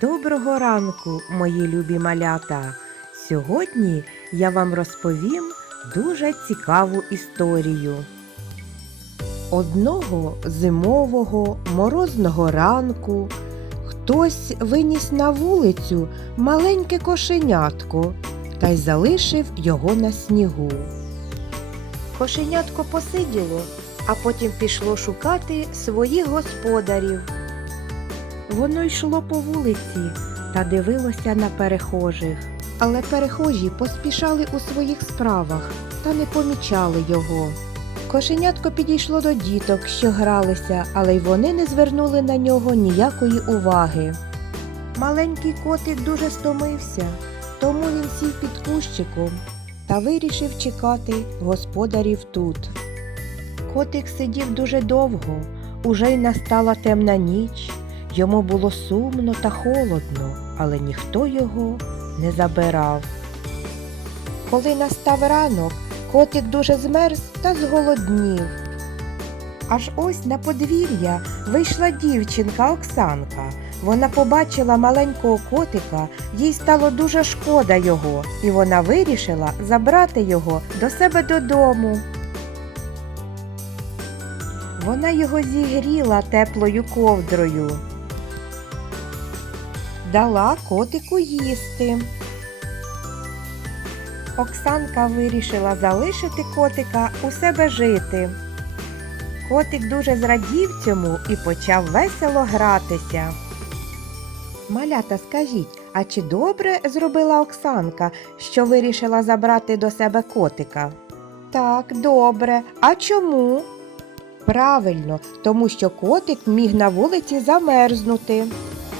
Доброго ранку, мої любі малята! Сьогодні я вам розповім дуже цікаву історію. Одного зимового морозного ранку хтось виніс на вулицю маленьке кошенятко та й залишив його на снігу. Кошенятко посиділо, а потім пішло шукати своїх господарів. Воно йшло по вулиці та дивилося на перехожих. Але перехожі поспішали у своїх справах та не помічали його. Кошенятко підійшло до діток, що гралися, але й вони не звернули на нього ніякої уваги. Маленький котик дуже стомився, тому він сів під кущиком та вирішив чекати господарів тут. Котик сидів дуже довго, уже й настала темна ніч. Йому було сумно та холодно, але ніхто його не забирав. Коли настав ранок, котик дуже змерз та зголоднів. Аж ось на подвір'я вийшла дівчинка Оксанка. Вона побачила маленького котика, їй стало дуже шкода його, і вона вирішила забрати його до себе додому. Вона його зігріла теплою ковдрою дала котику їсти. Оксанка вирішила залишити котика у себе жити. Котик дуже зрадів цьому і почав весело гратися. Малята, скажіть, а чи добре зробила Оксанка, що вирішила забрати до себе котика? Так, добре. А чому? Правильно, тому що котик міг на вулиці замерзнути.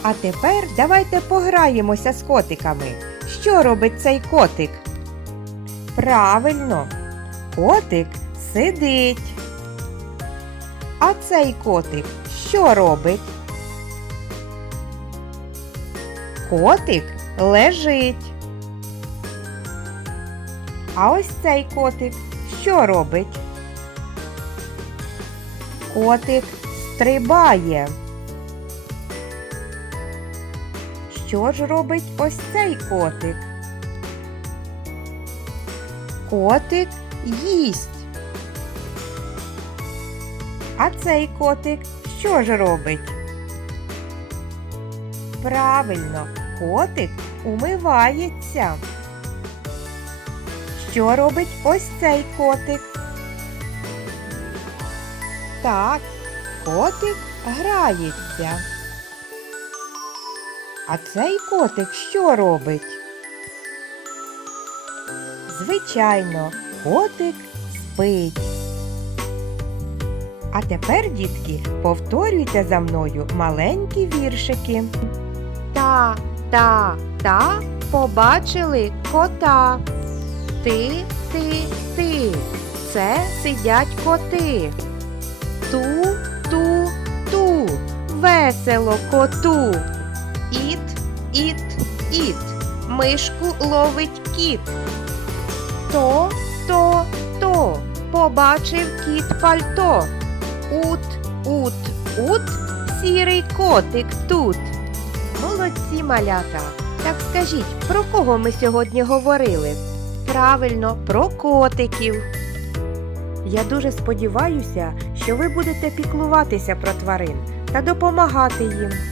А тепер давайте пограємося з котиками. Що робить цей котик? Правильно, котик сидить. А цей котик що робить? Котик лежить. А ось цей котик що робить? Котик стрибає. Що ж робить ось цей котик? Котик їсть. А цей котик що ж робить? Правильно, котик умивається. Що робить ось цей котик? Так, котик грається. А цей котик що робить? Звичайно, котик спить. А тепер, дітки, повторюйте за мною маленькі віршики. Та, та, та побачили кота. Ти, ти, ти. Це сидять коти. Ту, ту, ту. Весело коту. Іт, іт, іт, мишку ловить кіт. То, то, то, побачив кіт пальто. Ут, ут, ут, сірий котик тут. Молодці малята. Так скажіть, про кого ми сьогодні говорили? Правильно, про котиків. Я дуже сподіваюся, що ви будете піклуватися про тварин та допомагати їм.